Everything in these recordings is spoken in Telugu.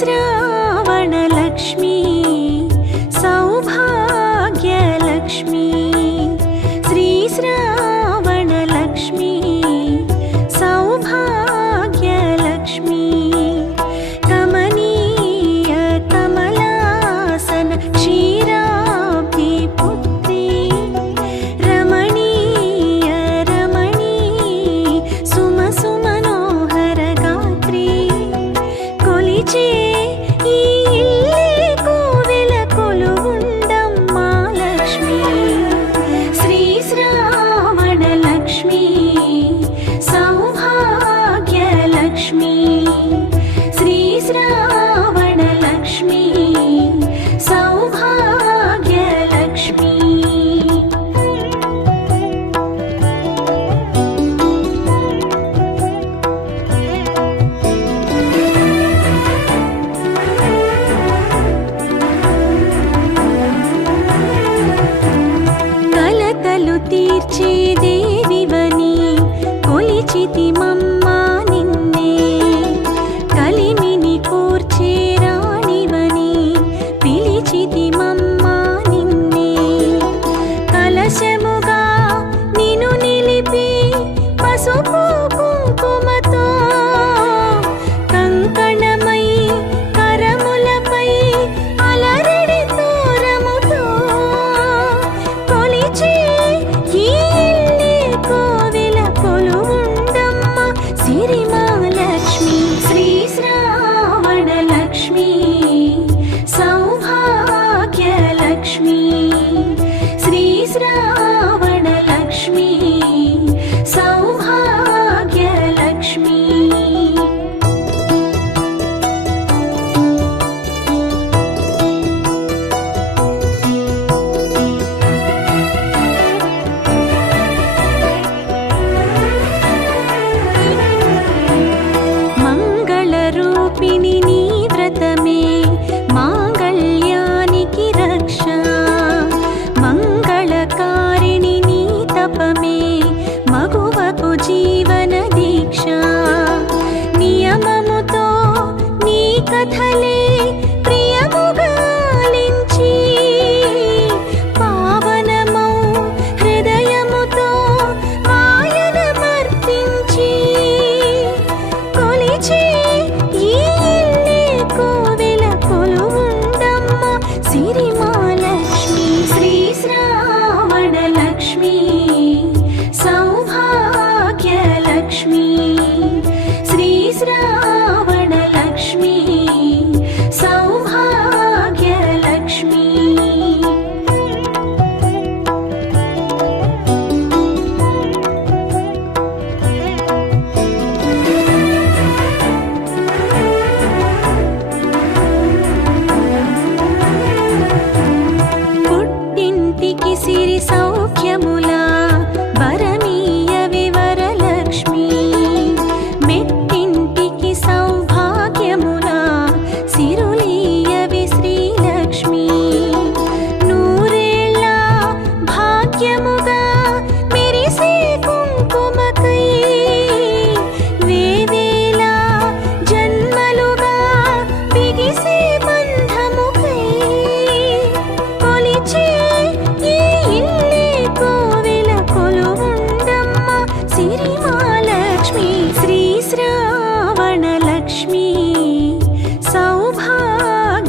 श्रावणलक्ष्मी सौभाग्यलक्ष्मी श्रीश्रावणलक्ष्मी सौभाग्यलक्ष्मी कमनीय कमलासन क्षीराब्धिपुत्री रमणीय रमणी सुमसुमनोहर गात्री कोलिचे తీర్చే దేవివని కొలిచితిమమ్మ నిన్నే కలిమిని కూర్చే రాణివని పిలిచితిమమ్మ నిన్నే కలశముగా నిన్ను నిలిపి పసుపు కుంకుమతో కంకణమై కరములపై అలరడి తోరముతో కొలిచి श्रीमहालक्ष्मी श्रीश्रावणलक्ष्मी सौभाग्यलक्ष्मी श्रीश्रावणलक्ष्मी सौभाग्यलक्ष्मी रूपिणी नी व्रतमे मांगल्यानिकी रक्षा मंगलकारिणी नी तपमे मगुवकु जीवन दीक्षा नियममुतो नी कथले प्रियमुगा आलिंची पावनमौ हृदयमुतो ఆయనమర్పించి కొలిచి श्रीमहालक्ष्मी श्रीश्रावणलक्ष्मी सौभाग्यलक्ष्मी श्रीश्रावणलक्ष्मी सौभाग्यलक्ष्मी సిరి సౌఖ్యములా వరమీయ వివరలక్ష్మి మెట్టింటికి సౌభాగ్యములా సిరులీయవి శ్రీలక్ష్మి నూరేళ్ళ భాగ్యముగా మెరిసే కుంకుమకై వేవేల జన్మలుగా బిగిసే బంధముకై కొలిచే श्रीमहालक्ष्मी श्रीश्रावणलक्ष्मी सौभाग्यलक्ष्मी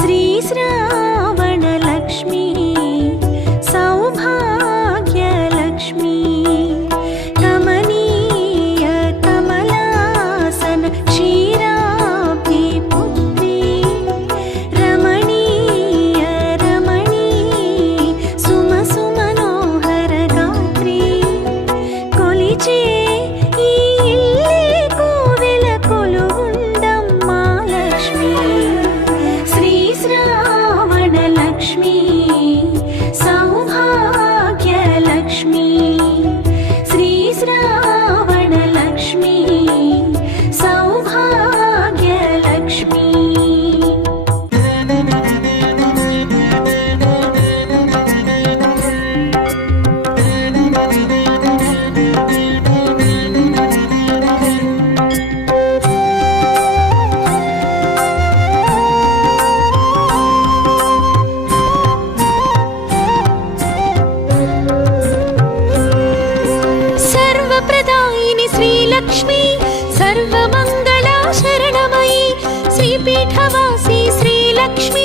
श्रीश्रावणलक्ष्मी सौभाग्यलक्ष्मी कमनीय कमलासन क्षीराब्धिपुत्री रमणीय रमणी सुमसुमनोहर गात्री కొలిచే ఈ ఇల్లే కోవెల కొలువుండమ్మా లక్ష్మి। सर्वमङ्गला शरणमयी श्रीपीठवासी श्रीलक्ष्मी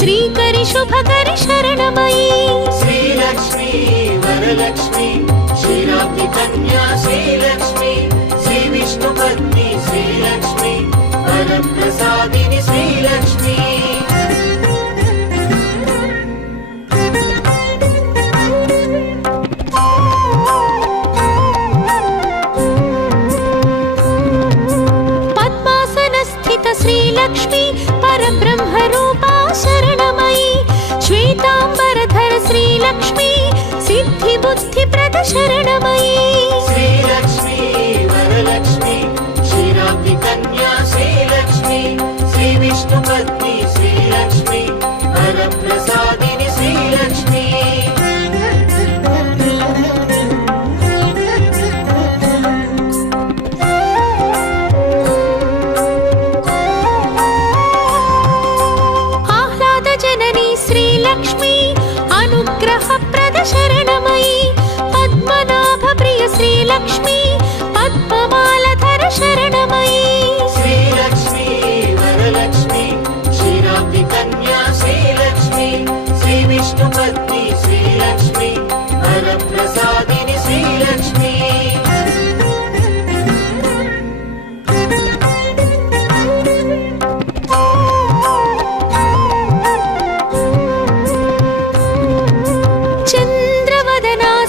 श्रीकरि शुभकरि शरणमयी श्रीलक्ष्मी वरलक्ष्मी क्षीराब्धि कन्या श्रीलक्ष्मी श्रीविष्णुपत्नी श्रीलक्ष्मी वरप्रसादिनि श्रीलक्ष्मी श्रीलक्ष्मी परब्रह्मरूपा शरणमयी श्वेताम्बरधर श्रीलक्ष्मी सिद्धिबुद्धिप्रद शरणमयी श्रीलक्ष्मी वरलक्ष्मी क्षीराब्धि कन्या श्रीलक्ष्मी श्रीविष्णुपत्नी श्रीलक्ष्मी वरप्रसादिनि श्रीलक्ष्मी शरणमयी पद्मनाभप्रिय श्रीलक्ष्मी पद्ममालधर शरणमयी श्रीलक्ष्मी वरलक्ष्मी क्षीराब्धि कन्या श्रीलक्ष्मी श्रीविष्णुपत्नी श्रीलक्ष्मी वरप्रसादिनि श्रीलक्ष्मी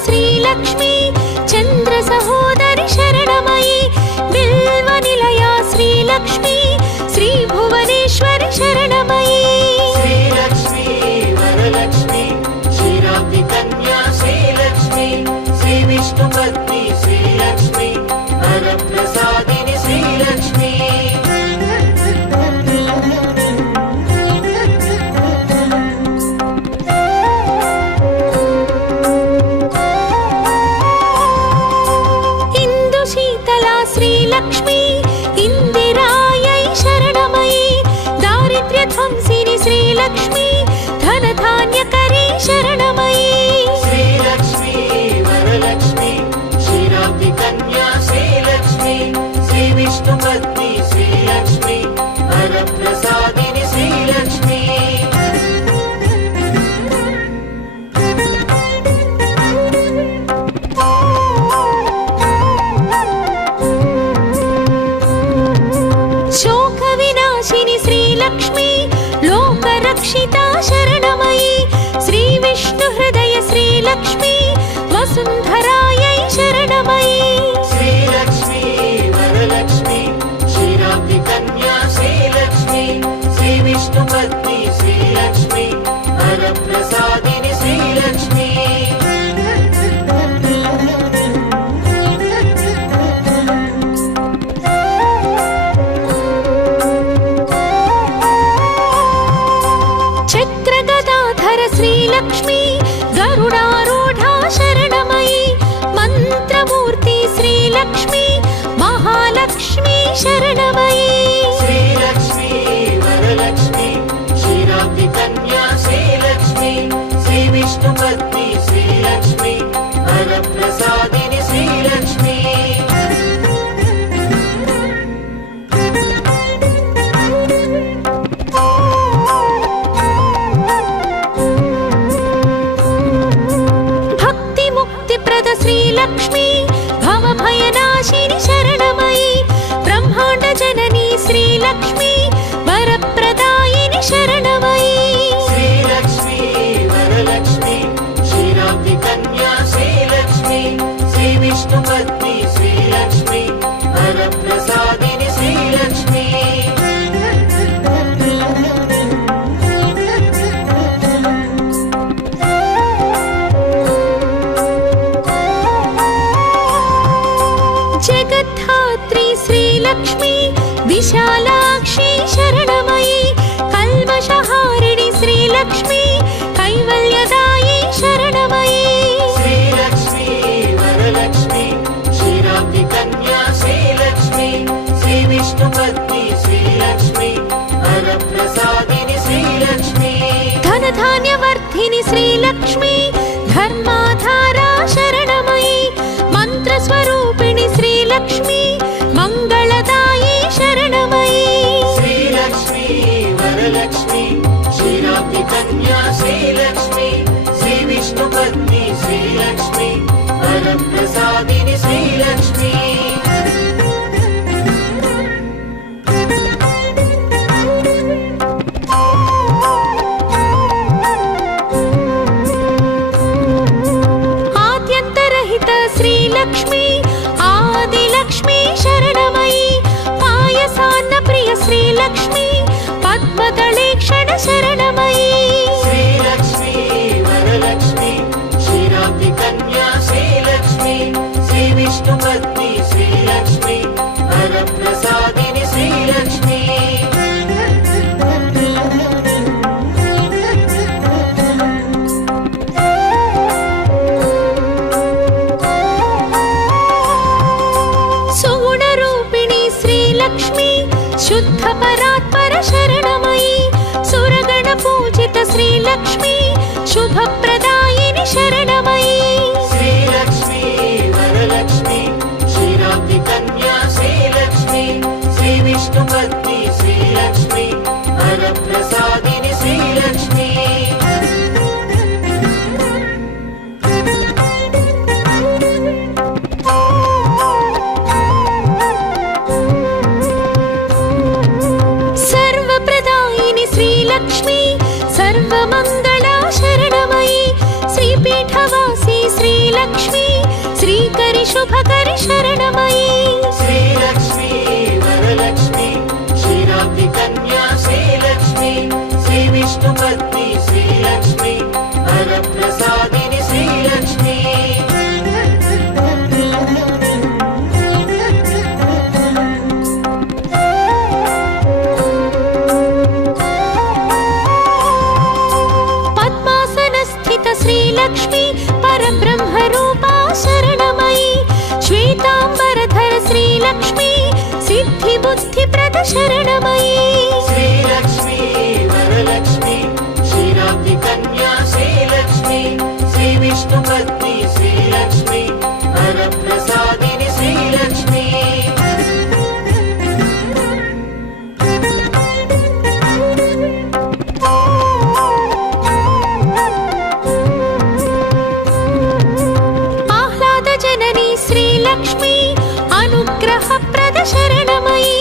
श्रीलक्ष्मी चंद्र सहोदरि शरणमयी बिल्वनिलया श्रीलक्ष्मी श्री भुवनेश्वरि शरणमयी श्रीलक्ष्मी वरलक्ष्मी क्षीराब्धि कन्या श्रीलक्ष्मी श्रीविष्णुपत्नी श्रीलक्ष्मी वरप्रसादिनि श्रीलक्ष्मी श्रीलक्ष्मी इंदिरायै शरणमयी दारिद्र्यध्वंसिनि श्रीलक्ष्मी धनधान्यकरी शरणमयी श्रीलक्ष्मी वरलक्ष्मी क्षीराब्धि कन्या श्रीलक्ष्मी श्रीविष्णुपत्नी श्रीलक्ष्मी वरप्रसादिनि श्रीलक्ष्मी श्रीलक्ष्मी लोकरक्षिता शरणमयी श्रीविष्णुहृदय श्रीलक्ष्मी वसुन्धरायै शरणमयी श्रीलक्ष्मी वरलक्ष्मी क्षीराब्धि कन्या श्रीलक्ष्मी श्रीविष्णुपत्नी श्रीलक्ष्मी वरप्रसादिनि श्रीलक्ष्मी श्रीलक्ष्मी गरुडारूढा शरणमयी मंत्रमूर्ति श्रीलक्ष्मी महालक्ष्मी शरणमयी श्रीलक्ष्मी वरलक्ष्मी क्षीराब्धि कन्या श्रीलक्ष्मी श्रीविष्णुपत्नी श्रीलक्ष्मी वरप्रसादिनि श्रीलक्ष्मी श्रीलक्ष्मी भवभयनाशिनि शरणमयी ब्रह्मांड जननी श्रीलक्ष्मी वरप्रदायिनि शरणमयी श्रीलक्ष्मी वरलक्ष्मी क्षीराब्धि कन्या श्रीलक्ष्मी श्रीविष्णुपत्नी श्रीलक्ष्मी वरप्रसादिनि श्रीलक्ष्मी जगद्धात्री श्रीलक्ष्मी विशालाक्षी शरणमयी कल्मषहारिणि श्रीलक्ष्मी कैवल्यदायी शरणमयी श्रीलक्ष्मी वरलक्ष्मी क्षीराब्धि कन्या श्रीलक्ष्मी श्रीविष्णुपत्नी श्रीलक्ष्मी वरप्रसादिनि श्रीलक्ष्मी धनधान्यवर्धिनि श्रीलक्ष्मी धर्माधारा शरणमयी मंत्रस्वरूपिणि श्रीलक्ष्मी मंगलदा శ్రీలక్ష్మి శ్రీ విష్ణు పత్ని శ్రీలక్ష్మి వరప్రసాదిని శ్రీలక్ష్మి ఆద్యంతరహిత శ్రీలక్ష్మి ఆదిలక్ష్మి శరణమయి పాయసాన్న ప్రియ శ్రీలక్ష్మి పద్మదళేక్షణ శరణమయి శ్రీలక్ష్మి వరలక్ష్మి క్షీరాబ్ది కన్యా శ్రీలక్ష్మి శ్రీ విష్ణు పత్ని శ్రీలక్ష్మి వరప్రసాదిని శ్రీలక్ష్మి సుగుణ రూపిణి శ్రీలక్ష్మి శుద్ధ పరాత్పర శరణమయి సురగణ పూజిత శ్రీలక్ష్మి శుభప్రదాయిని శరణమయి శ్రీలక్ష్మి వరలక్ష్మి క్షీరాబ్ది కన్యా శ్రీలక్ష్మి శ్రీ విష్ణు పత్ని శ్రీలక్ష్మి వరప్రసాదిని శ్రీలక్ష్మి సర్వప్రదాయిని శ్రీలక్ష్మి సర్వమంగళా శరణమయి శ్రీపీఠవాసి శ్రీలక్ష్మి శ్రీకరి శుభకరి శరణమయి శ్రీలక్ష్మి వరలక్ష్మి క్షీరాబ్ది కన్యా శ్రీలక్ష్మి శ్రీ విష్ణు పత్ని శ్రీలక్ష్మి వరప్రసాదిని శ్రీలక్ష్మి పద్మాసనస్థిత శ్రీలక్ష్మి పరబ్రహ్మ రూపా శరణమయి శ్వేతాంబరధర శ్రీలక్ష్మి సిద్ధి బుద్ధి ప్రద శరణమయి శ్రీలక్ష్మి వరలక్ష్మి క్షీరాబ్ది కన్యా శ్రీలక్ష్మి శ్రీ విష్ణు పత్ని శ్రీలక్ష్మి వరప్రసాదిని శ్రీలక్ష్మి ఆహ్లాద జనని శ్రీలక్ష్మి అనుగ్రహప్రద శరణమయి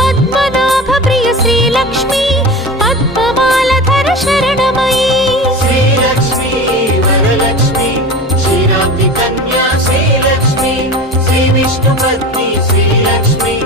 పద్మనాభ ప్రియ శ్రీలక్ష్మి పద్మమాలధర శరణమయి శ్రీలక్ష్మి వరలక్ష్మి క్షీరాబ్ది కన్యా శ్రీలక్ష్మి శ్రీ విష్ణు పత్ని శ్రీలక్ష్మి